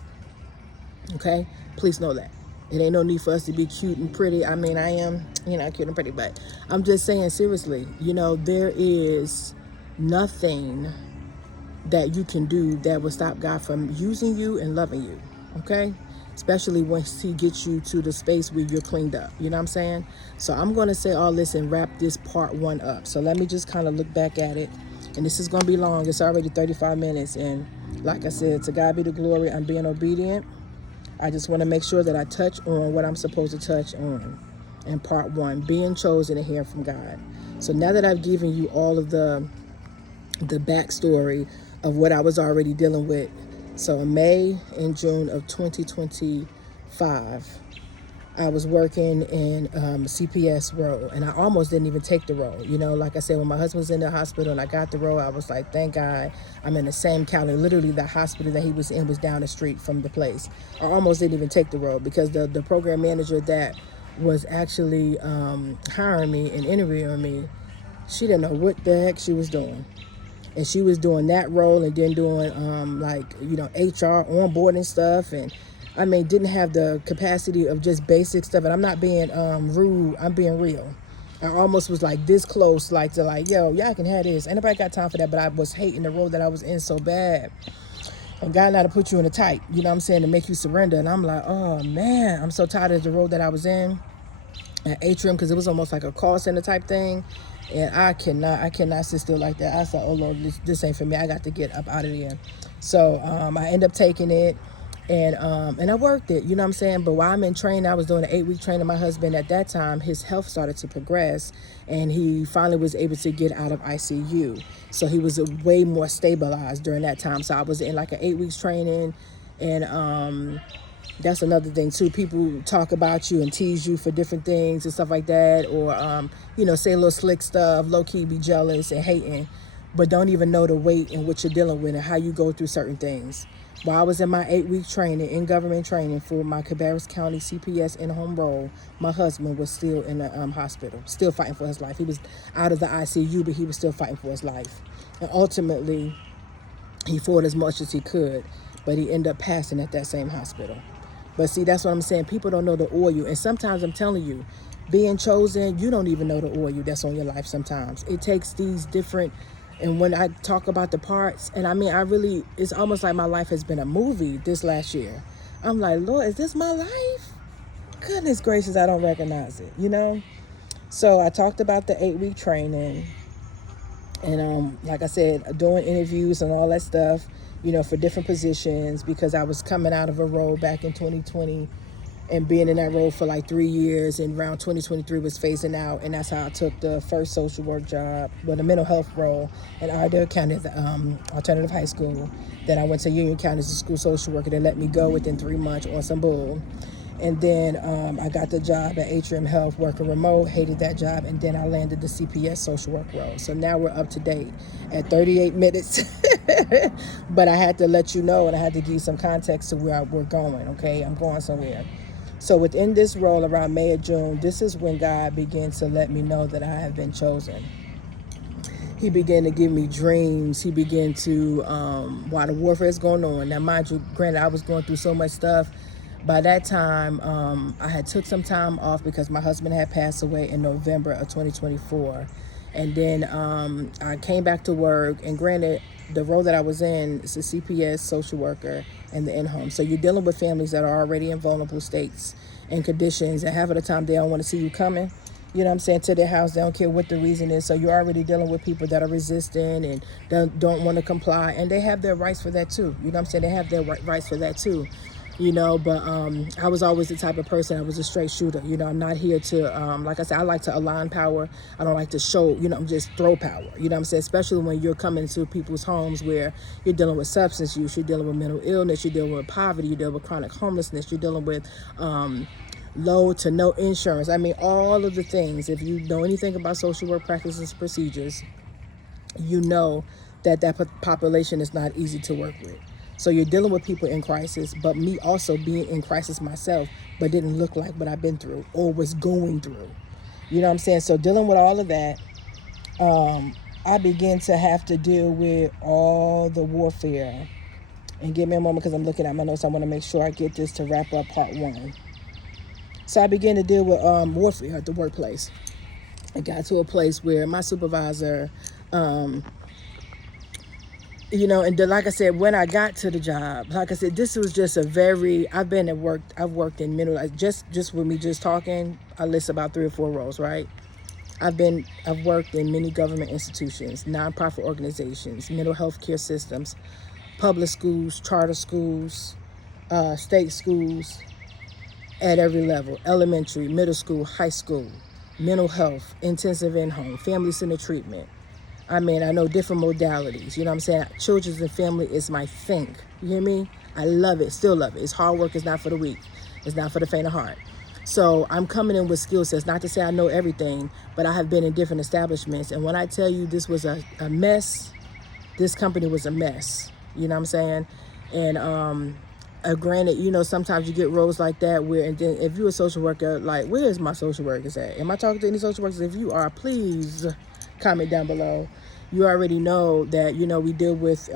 Okay? Please know that. It ain't no need for us to be cute and pretty. I mean, I am, cute and pretty, but I'm just saying seriously, there is nothing that you can do that will stop God from using you and loving you. Okay? Especially once he gets you to the space where you're cleaned up. You know what I'm saying? So I'm going to say all this and wrap this part 1 up. So let me just kind of look back at it. And this is going to be long. It's already 35 minutes. And like I said, to God be the glory. I'm being obedient. I just want to make sure that I touch on what I'm supposed to touch on in part 1, being chosen and hearing from God. So now that I've given you all of the backstory of what I was already dealing with. So in May and June of 2025, I was working in CPS role, and I almost didn't even take the role. Like I said, when my husband was in the hospital and I got the role, I was like, thank God I'm in the same county. Literally, the hospital that he was in was down the street from the place. I almost didn't even take the role because the program manager that was actually hiring me and interviewing me, she didn't know what the heck she was doing. And she was doing that role and then doing HR onboarding stuff, and didn't have the capacity of just basic stuff. And I'm not being rude, I'm being real. I almost was like this close, to yo, y'all can have this. Ain't nobody got time for that, but I was hating the role that I was in so bad. And God had to put you in a tight, you know what I'm saying, to make you surrender. And I'm like, oh man, I'm so tired of the role that I was in at Atrium, because it was almost like a call center type thing. And I cannot sit still like that. I said, oh Lord, this ain't for me. I got to get up out of there. So I ended up taking it, and I worked it, you know what I'm saying? But while I'm in training, I was doing an 8-week training. My husband at that time, his health started to progress, and he finally was able to get out of ICU. So he was way more stabilized during that time. So I was in like an 8 weeks training, and that's another thing too. People talk about you and tease you for different things and stuff like that, or say a little slick stuff, low key be jealous and hating, but don't even know the weight and what you're dealing with and how you go through certain things. While I was in my 8-week training, in government training for my Cabarrus County CPS in-home role, my husband was still in the hospital, still fighting for his life. He was out of the ICU, but he was still fighting for his life. And ultimately, he fought as much as he could, but he ended up passing at that same hospital. But see, that's what I'm saying. People don't know the oil. And sometimes I'm telling you, being chosen, you don't even know the oil that's on your life sometimes. It takes these different, and when I talk about the parts, and it's almost like my life has been a movie this last year. I'm like, Lord, is this my life? Goodness gracious, I don't recognize it, So I talked about the 8-week training, and like I said, doing interviews and all that stuff, for different positions, because I was coming out of a role back in 2020 and being in that role for like 3 years, and around 2023 was phasing out, and that's how I took the first social work job, the mental health role in Ardell County at the alternative high school. Then I went to Union County as a school social worker. They let me go within 3 months on some bull. And then I got the job at Atrium Health working remote, hated that job, and then I landed the CPS social work role. So now we're up to date at 38 minutes. But I had to let you know, and I had to give you some context to where we're going, okay? I'm going somewhere. So within this role around May or June, this is when God began to let me know that I have been chosen. He began to give me dreams. He began to, while the warfare is going on. Now, mind you, granted, I was going through so much stuff. By that time, I had took some time off because my husband had passed away in November of 2024. And then I came back to work, and granted, the role that I was in is a CPS social worker in the in-home. So you're dealing with families that are already in vulnerable states and conditions, and half of the time they don't want to see you coming. You know what I'm saying, to their house. They don't care what the reason is. So you're already dealing with people that are resistant and don't want to comply. And they have their rights for that too. You know what I'm saying? They have their rights for that too. But I was always the type of person, I was a straight shooter. I'm not here to, like I said, I like to align power. I don't like to show, just throw power. You know what I'm saying? Especially when you're coming to people's homes where you're dealing with substance use, you're dealing with mental illness, you're dealing with poverty, you're dealing with chronic homelessness, you're dealing with low to no insurance. I mean, all of the things. If you know anything about social work practices and procedures, you know that population is not easy to work with. So you're dealing with people in crisis, but me also being in crisis myself, but didn't look like what I've been through or was going through. You know what I'm saying? So dealing with all of that, I began to have to deal with all the warfare. And give me a moment because I'm looking at my notes. I want to make sure I get this to wrap up part one. So I began to deal with warfare at the workplace. I got to a place where my supervisor, you know, and like I said, when I got to the job, like I said, this was just a very, I've worked in mental, just with me just talking, I list about 3 or 4 roles, right? I've worked in many government institutions, nonprofit organizations, mental health care systems, public schools, charter schools, state schools at every level, elementary, middle school, high school, mental health, intensive in-home, family-centered treatment. I mean, I know different modalities, you know what I'm saying? Children's and family is my thing, you hear me? I love it, still love it. It's hard work, it's not for the weak. It's not for the faint of heart. So I'm coming in with skill sets, not to say I know everything, but I have been in different establishments. And when I tell you this was a mess, this company was a mess. You know what I'm saying? And granted, you know, sometimes you get roles like that where, and then if you're a social worker, like, where's my social workers at? Am I talking to any social workers? If you are, please comment down below. You already know that, you know, we deal with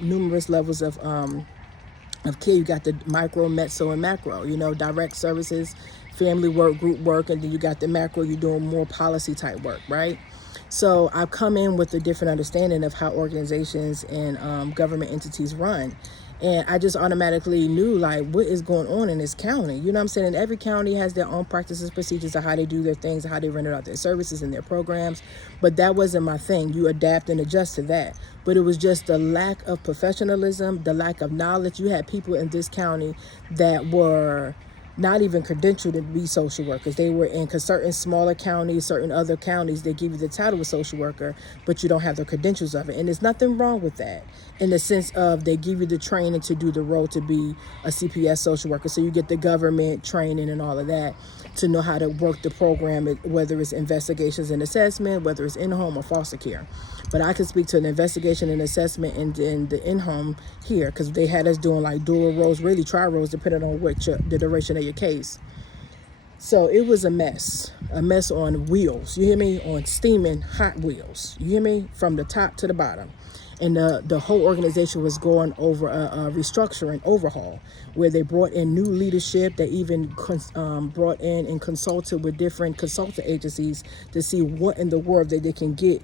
numerous levels of care. You got the micro, meso, and macro, you know, direct services, family work, group work, and then you got the macro, you're doing more policy type work, right? So I've come in with a different understanding of how organizations and government entities run. And I just automatically knew, like, what is going on in this county? You know what I'm saying? And every county has their own practices, procedures of how they do their things, how they render out their services and their programs. But that wasn't my thing. You adapt and adjust to that. But it was just the lack of professionalism, the lack of knowledge. You had people in this county that were not even credentialed to be social workers. They were in, because certain smaller counties, certain other counties, they give you the title of social worker, but you don't have the credentials of it. And there's nothing wrong with that, in the sense of they give you the training to do the role to be a CPS social worker. So you get the government training and all of that to know how to work the program, whether it's investigations and assessment, whether it's in-home or foster care. But I can speak to an investigation and assessment in the in-home here, because they had us doing like dual roles, really tri roles, depending on the duration of your case. So it was a mess on wheels, you hear me? On steaming hot wheels, you hear me? From the top to the bottom. And the whole organization was going over a restructuring overhaul, where they brought in new leadership. They even brought in and consulted with different consultant agencies to see what in the world that they can get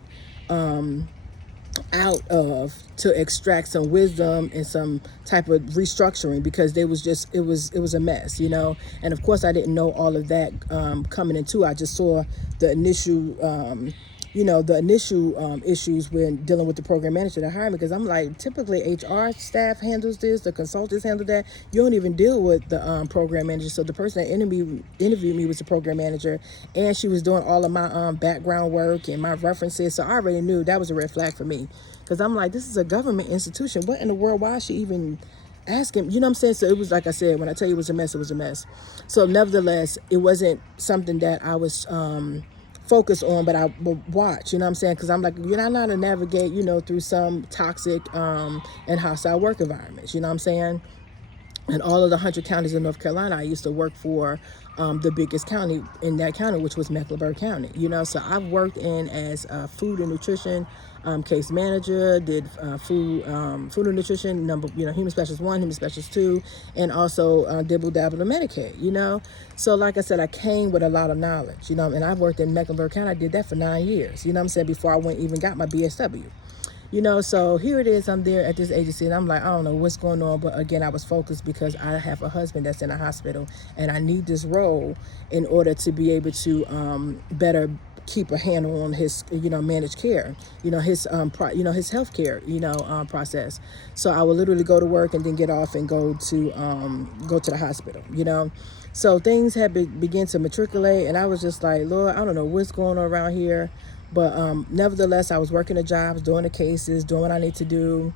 out of, to extract some wisdom and some type of restructuring, because it was a mess, you know. And of course I didn't know all of that coming into. I just saw the initial issues when dealing with the program manager that hired me, because I'm like, typically HR staff handles this, the consultants handle that. You don't even deal with the program manager. So the person that interviewed me was the program manager, and she was doing all of my background work and my references. So I already knew that was a red flag for me, because I'm like, this is a government institution. What in the world? Why is she even asking? You know what I'm saying? So it was, like I said, when I tell you it was a mess, it was a mess. So nevertheless, it wasn't something that I was focus on, but I will watch, you know what I'm saying? Because I'm like, you're not allowed to navigate, you know, through some toxic and hostile work environments, you know what I'm saying? In all of the 100 counties in North Carolina, I used to work for the biggest county in that county, which was Mecklenburg County, you know? So I've worked in as a food and nutrition case manager, did food and nutrition, human specialist 1, human specialist 2, and also dibble dabble in Medicaid, you know? So like I said, I came with a lot of knowledge, you know, and I've worked in Mecklenburg County. I did that for 9 years, you know what I'm saying, before I even got my BSW. You know, so here it is, I'm there at this agency, and I'm like, I don't know what's going on. But again, I was focused because I have a husband that's in a hospital, and I need this role in order to be able to better keep a handle on his, managed care, his his health care, process. So I would literally go to work and then get off and go to the hospital, you know. So things had begun to matriculate, and I was just like, Lord, I don't know what's going on around here. But nevertheless, I was working the jobs, doing the cases, doing what I need to do.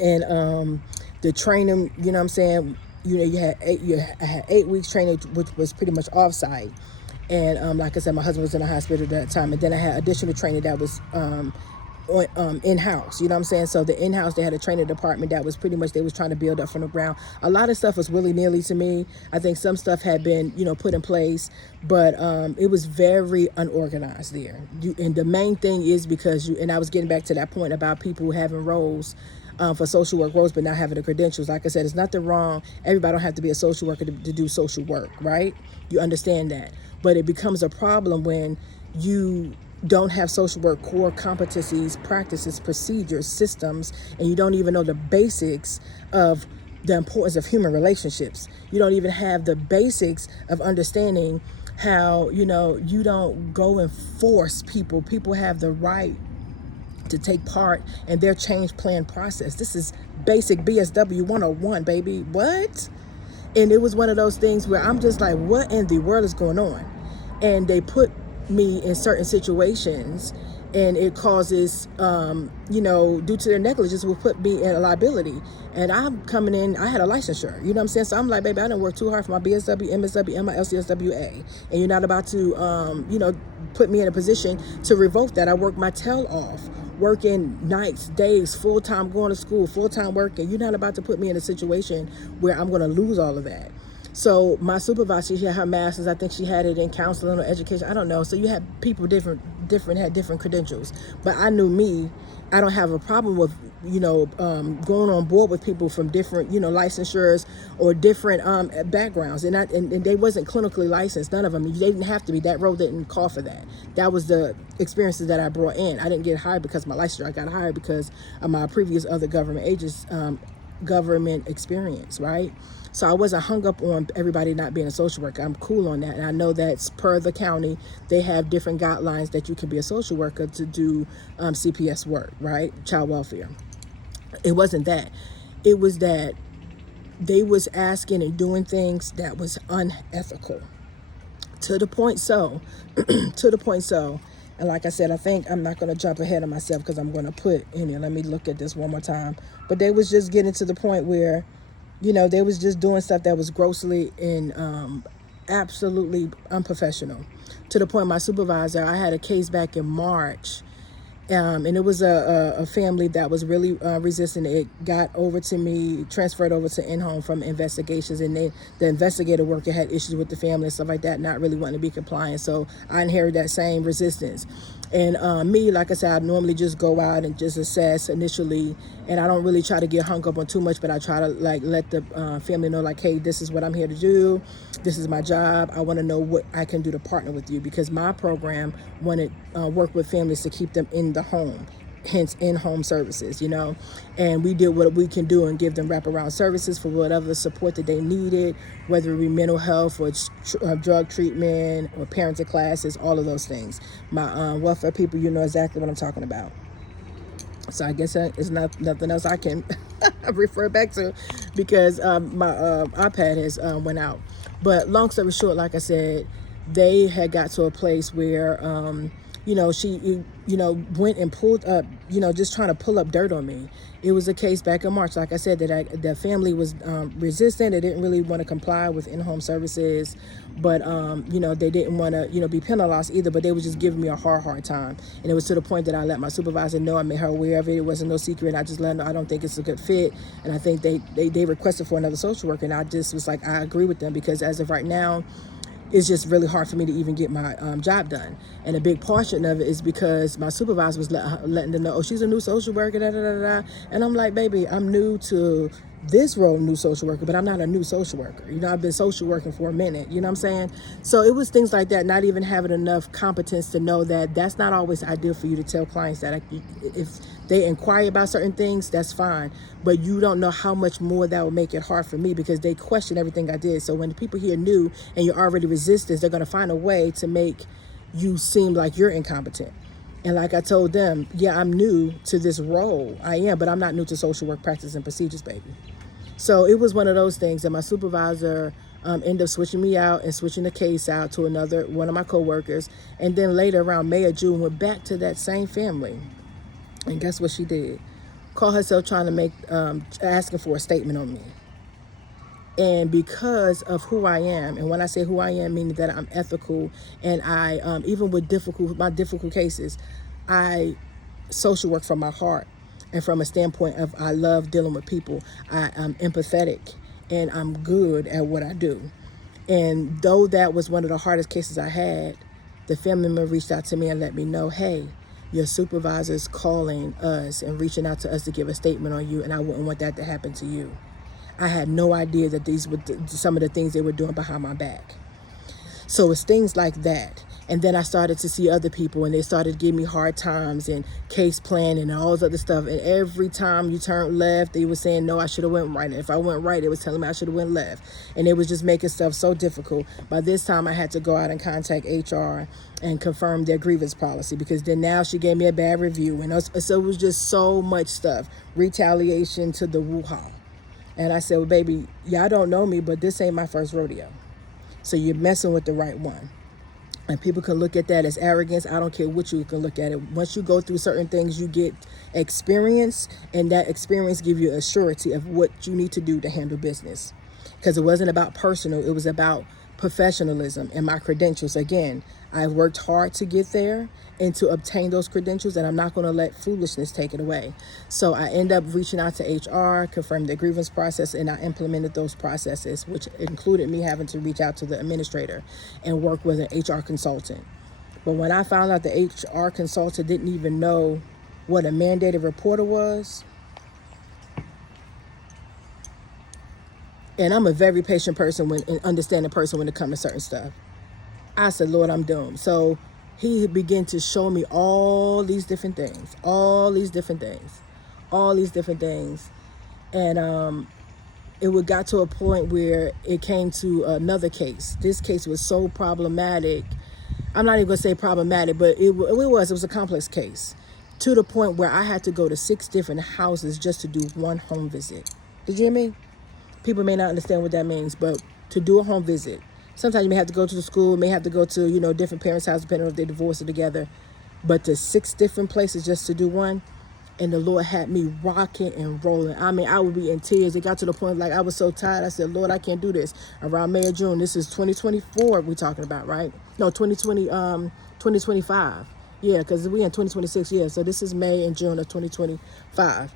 And the training, you know what I'm saying, I had 8 weeks training, which was pretty much off-site. And like I said, my husband was in the hospital at that time. And then I had additional training that was in-house, you know what I'm saying? So the in-house, they had a training department that was pretty much, they was trying to build up from the ground. A lot of stuff was willy-nilly to me. I think some stuff had been, put in place, but it was very unorganized there. And the main thing is because and I was getting back to that point about people having roles for social work roles, but not having the credentials. Like I said, it's nothing wrong. Everybody don't have to be a social worker to do social work, right? You understand that. But it becomes a problem when you don't have social work core competencies, practices, procedures, systems, and you don't even know the basics of the importance of human relationships. You don't even have the basics of understanding how, you don't go and force people. People have the right to take part in their change plan process. This is basic BSW 101, baby. What? And it was one of those things where I'm just like, what in the world is going on? And they put me in certain situations, and it causes, due to their negligence, will put me in a liability. And I'm coming in, I had a licensure, you know what I'm saying? So I'm like, baby, I didn't work too hard for my BSW, MSW, and my LCSWA. And you're not about to, put me in a position to revoke that. I worked my tail off, working nights, days, full-time, going to school, full-time working. You're not about to put me in a situation where I'm going to lose all of that. So my supervisor, she had her master's. I think she had it in counseling or education. I don't know. So you had people had different credentials. But I knew me. I don't have a problem with, going on board with people from different, licensures or different backgrounds. And they wasn't clinically licensed. None of them. They didn't have to be. That role didn't call for that. That was the experiences that I brought in. I didn't get hired because of my licensure. I got hired because of my previous other government agents, government experience, right? So I wasn't hung up on everybody not being a social worker. I'm cool on that. And I know that's per the county. They have different guidelines that you can be a social worker to do CPS work, right? Child welfare. It wasn't that. It was that they was asking and doing things that was unethical. To the point so, and like I said, I think I'm not going to jump ahead of myself because I'm going to put in here. Let me look at this one more time. But they was just getting to the point where, they was just doing stuff that was grossly and absolutely unprofessional. To the point, my supervisor, I had a case back in March, and it was a family that was really resistant. It got over to me, transferred over to in-home from investigations, and the investigator worker had issues with the family and stuff like that, not really wanting to be compliant. So I inherited that same resistance. And me, like I said, I normally just go out and just assess initially, and I don't really try to get hung up on too much, but I try to let the family know, like, hey, this is what I'm here to do. This is my job. I want to know what I can do to partner with you, because my program wanted work with families to keep them in the home, hence in-home services, and we did what we can do and give them wraparound services for whatever support that they needed, whether it be mental health or drug treatment or parenting classes, all of those things. My welfare people, you know exactly what I'm talking about. So I guess it's nothing else I can refer back to, because my iPad has went out. But long story short, like I said, they had got to a place where she went and pulled up, just trying to pull up dirt on me. It was a case back in March, like I said, that the family was resistant. They didn't really want to comply with in-home services, but they didn't want to be penalized either. But they was just giving me a hard time, and it was to the point that I let my supervisor know. I made her aware of it. It wasn't no secret. I just let her know I don't think it's a good fit, and I think they requested for another social worker, and I just was like, I agree with them, because as of right now, it's just really hard for me to even get my job done. And a big portion of it is because my supervisor was letting them know, oh, she's a new social worker, da, da, da, da. And I'm like, baby, I'm new to this role, new social worker, but I'm not a new social worker. I've been social working for a minute, you know what I'm saying? So it was things like that, not even having enough competence to know that that's not always ideal for you to tell clients that if they inquire about certain things, that's fine. But you don't know how much more that will make it hard for me, because they question everything I did. So when the people here new and you're already resistant, they're going to find a way to make you seem like you're incompetent. And like I told them, yeah, I'm new to this role. I am, but I'm not new to social work practice and procedures, baby. So it was one of those things that my supervisor ended up switching me out and switching the case out to one of my coworkers. And then later around May or June, went back to that same family. And guess what she did? Call herself trying to asking for a statement on me. And because of who I am, and when I say who I am, meaning that I'm ethical, and I, even with my difficult cases, I social work from my heart, and from a standpoint of I love dealing with people. I'm empathetic, and I'm good at what I do. And though that was one of the hardest cases I had, the family member reached out to me and let me know, hey, your supervisor's calling us and reaching out to us to give a statement on you, and I wouldn't want that to happen to you. I had no idea that these were some of the things they were doing behind my back. So it's things like that. And then I started to see other people, and they started giving me hard times and case planning and all this other stuff. And every time you turned left, they were saying, no, I should have went right. And if I went right, it was telling me I should have went left. And it was just making stuff so difficult. By this time, I had to go out and contact HR and confirm their grievance policy, because then now she gave me a bad review. And so it was just so much stuff. Retaliation to the woo-ha. And I said, well, baby, y'all don't know me, but this ain't my first rodeo. So you're messing with the right one. And people can look at that as arrogance. I don't care what you can look at it. Once you go through certain things, you get experience, and that experience gives you a surety of what you need to do to handle business. Because it wasn't about personal, it was about professionalism and my credentials. Again, I've worked hard to get there and to obtain those credentials, and I'm not going to let foolishness take it away. So I end up reaching out to HR, confirmed the grievance process, and I implemented those processes, which included me having to reach out to the administrator and work with an HR consultant. But when I found out the HR consultant didn't even know what a mandated reporter was, and I'm a very patient person and understanding person when it comes to certain stuff, I said, Lord, I'm doomed. So he began to show me all these different things. And it got to a point where it came to another case. This case was so problematic. I'm not even going to say problematic, but it was a complex case, to the point where I had to go to 6 different houses just to do one home visit. Did you hear me? People may not understand what that means, but to do a home visit. Sometimes you may have to go to the school, may have to go to, different parents' houses, depending on if they divorced or together. But to 6 different places just to do one. And the Lord had me rocking and rolling. I mean, I would be in tears. It got to the point like I was so tired. I said, Lord, I can't do this. Around May or June, this is 2024 we're talking about, right? No, 2025. Yeah, because we in 2026, yeah. So this is May and June of 2025.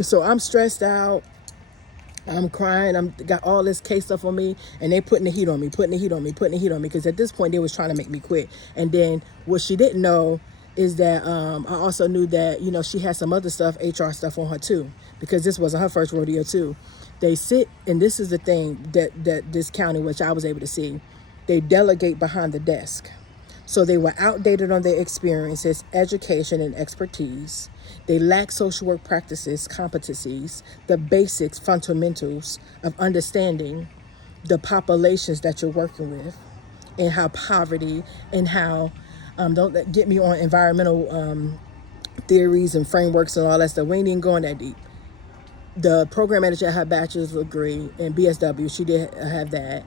So I'm stressed out. I'm crying. I'm got all this case stuff on me, and they putting the heat on me. Because at this point, they was trying to make me quit. And then what she didn't know is that I also knew that she had some other stuff, HR stuff on her too, because this wasn't her first rodeo too. They sit, and this is the thing that this county, which I was able to see, they delegate behind the desk. So they were outdated on their experiences, education, and expertise. They lack social work practices, competencies, the basics, fundamentals of understanding the populations that you're working with, and how poverty and how, don't get me on environmental theories and frameworks and all that stuff. We ain't even going that deep. The program manager had her bachelor's degree in BSW. She did have that.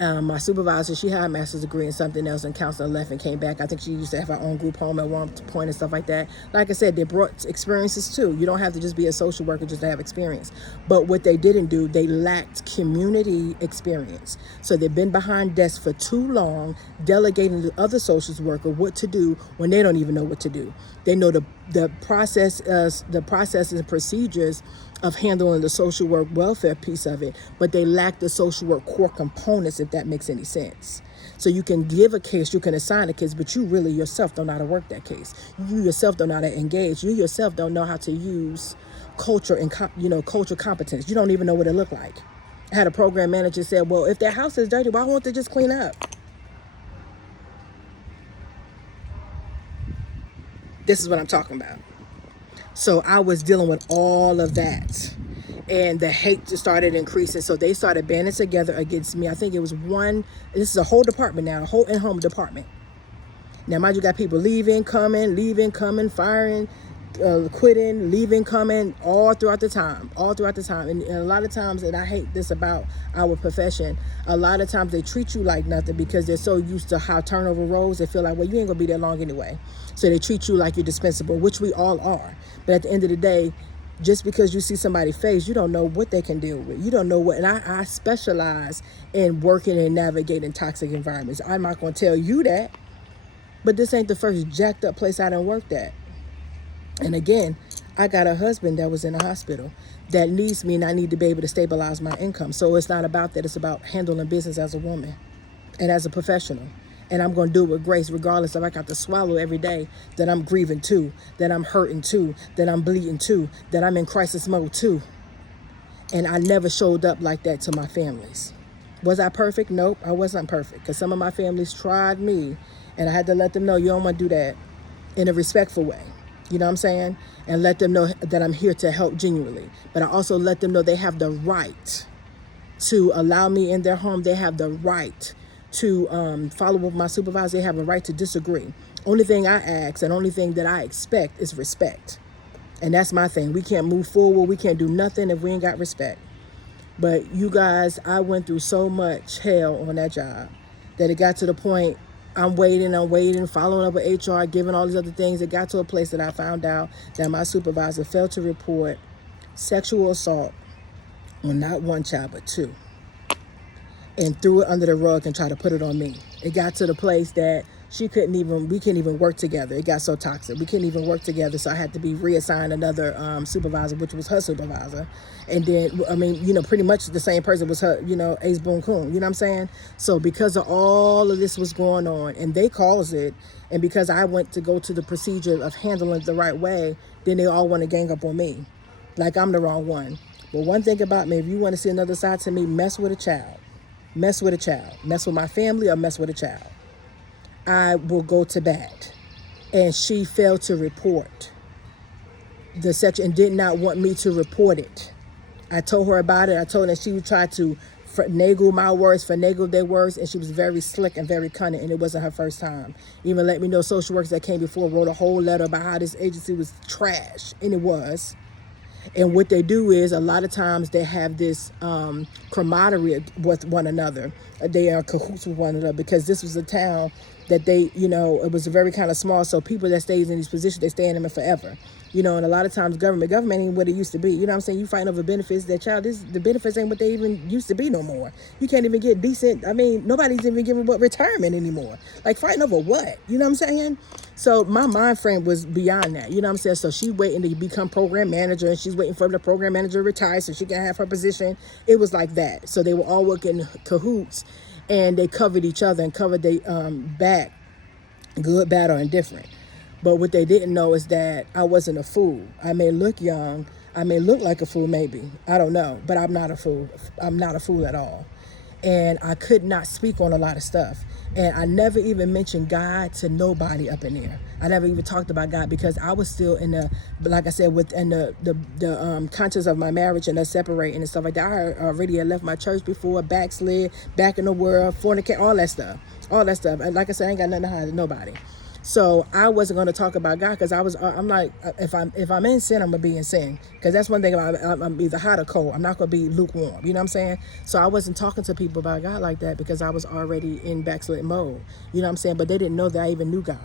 My supervisor, she had a master's degree in something else, and counselor left and came back. I think she used to have her own group home at one point and stuff like that. Like I said, they brought experiences too. You don't have to just be a social worker just to have experience. But what they didn't do, they lacked community experience. So they've been behind desks for too long, delegating to other social workers what to do when they don't even know what to do. They know the processes and procedures of handling the social work welfare piece of it, but they lack the social work core components, if that makes any sense. So you can give a case, you can assign a case, but you really yourself don't know how to work that case. You yourself don't know how to engage. You yourself don't know how to use culture and culture competence. You don't even know what it looked like. I had a program manager said, well, if their house is dirty, why won't they just clean up? This is what I'm talking about. So I was dealing with all of that, and the hate just started increasing. So they started banding together against me. I think it was this is a whole department now, a whole in-home department. Now, mind you, got people leaving, coming, firing, quitting, leaving, coming, all throughout the time. And a lot of times, and I hate this about our profession, a lot of times they treat you like nothing because they're so used to how turnover rolls. They feel like, well, you ain't gonna be there long anyway. So they treat you like you're dispensable, which we all are. But at the end of the day, Just because you see somebody's face, you don't know what they can deal with. You don't know what, and I specialize in working and navigating toxic environments. I'm not going to tell you that, but this ain't the first jacked up place I done worked at. And again, I got a husband that was in a hospital that needs me, and I need to be able to stabilize my income. So it's not about that. It's about handling business as a woman and as a professional. And I'm going to do it with grace, regardless if I got to swallow every day that I'm grieving too, that I'm hurting too, that I'm bleeding too, that I'm in crisis mode too. And I never showed up like that to my families. Was I perfect? Nope, I wasn't perfect. Because some of my families tried me, and I had to let them know, you don't want to do that in a respectful way. You know what I'm saying? And let them know that I'm here to help genuinely. But I also let them know they have the right to allow me in their home. They have the right to follow with my supervisor. They have a right to disagree. Only thing I ask and only thing that I expect is respect. And that's my thing. We can't move forward. We can't do nothing if we ain't got respect. But you guys, I went through so much hell on that job that it got to the point I'm waiting, following up with HR, giving all these other things. It got to a place that I found out that my supervisor failed to report sexual assault on not one child, but two, and threw it under the rug and tried to put it on me. It got to the place that we couldn't even work together. It got so toxic. We couldn't even work together, so I had to be reassigned another supervisor, which was her supervisor. And then, pretty much the same person was her, Ace Boon Coon, you know what I'm saying? So because of all of this was going on, and they caused it, and because I went to go to the procedure of handling it the right way, then they all want to gang up on me, like I'm the wrong one. But one thing about me, if you want to see another side to me, mess with a child. Mess with a child. Mess with my family or mess with a child. I will go to bat. And she failed to report the section and did not want me to report it. I told her about it. I told her that she would try to finagle my words, finagle their words, and she was very slick and very cunning, and it wasn't her first time. Even let me know social workers that came before wrote a whole letter about how this agency was trash, and it was. And what they do is a lot of times they have this camaraderie with one another. They are cahoots with one another because this was a town that they, it was very kind of small. So people that stays in these positions, they stay in them forever. And a lot of times government ain't what it used to be. You know what I'm saying? You fighting over benefits. That child, the benefits ain't what they even used to be no more. You can't even get decent. Nobody's even giving what retirement anymore. Like fighting over what? You know what I'm saying? So my mind frame was beyond that. You know what I'm saying? So she waiting to become program manager, and she's waiting for the program manager to retire so she can have her position. It was like that. So they were all working cahoots, and they covered each other and covered their back, good, bad, or indifferent. But what they didn't know is that I wasn't a fool. I may look young. I may look like a fool, maybe. I don't know. But I'm not a fool. I'm not a fool at all. And I could not speak on a lot of stuff. And I never even mentioned God to nobody up in there. I never even talked about God because I was still in the, like I said, within the conscience of my marriage and us separating and stuff like that. I already had left my church before, backslid, back in the world, fornicate, all that stuff. And like I said, I ain't got nothing to hide to nobody. So I wasn't going to talk about God because I'm like, if I'm in sin, I'm going to be in sin. Because that's one thing about I'm either hot or cold. I'm not going to be lukewarm. You know what I'm saying? So I wasn't talking to people about God like that because I was already in backslid mode. You know what I'm saying? But they didn't know that I even knew God.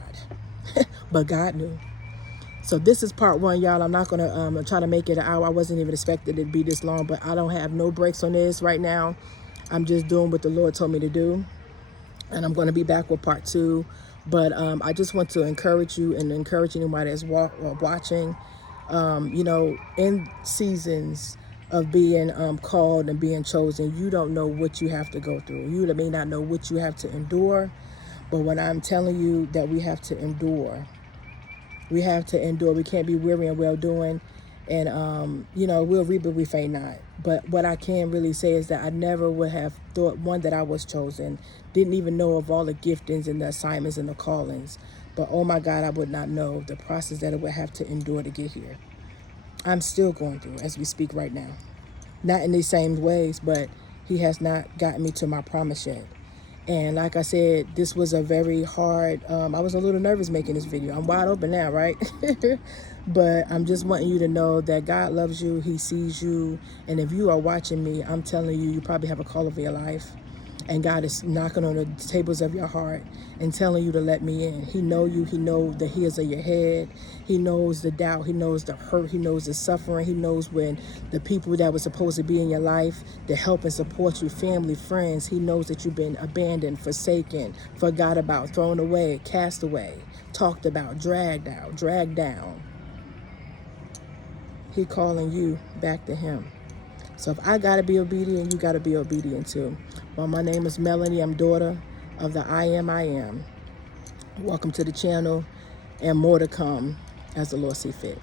But God knew. So this is part one, y'all. I'm not going to try to make it an hour. I wasn't even expecting it to be this long. But I don't have no breaks on this right now. I'm just doing what the Lord told me to do. And I'm going to be back with part two. But I just want to encourage you and encourage anybody that's watching, in seasons of being called and being chosen, you don't know what you have to go through. You may not know what you have to endure. But when I'm telling you that we have to endure, we can't be weary and well-doing. And, we'll reap if we faint not. But what I can really say is that I never would have thought, one, that I was chosen. Didn't even know of all the giftings and the assignments and the callings. But, oh, my God, I would not know the process that I would have to endure to get here. I'm still going through as we speak right now. Not in these same ways, but he has not gotten me to my promise yet. And like I said, this was a very hard, I was a little nervous making this video. I'm wide open now, right? But I'm just wanting you to know that God loves you. He sees you. And if you are watching me, I'm telling you, you probably have a call over your life. And God is knocking on the tables of your heart and telling you to let me in. He knows you. He knows the hairs of your head. He knows the doubt. He knows the hurt. He knows the suffering. He knows when the people that were supposed to be in your life to help and support you, family, friends, he knows that you've been abandoned, forsaken, forgot about, thrown away, cast away, talked about, dragged out, dragged down. He calling you back to him. So if I got to be obedient, you got to be obedient too. Well, my name is Melanie. I'm daughter of the I Am. Welcome to the channel, and more to come as the Lord see fit.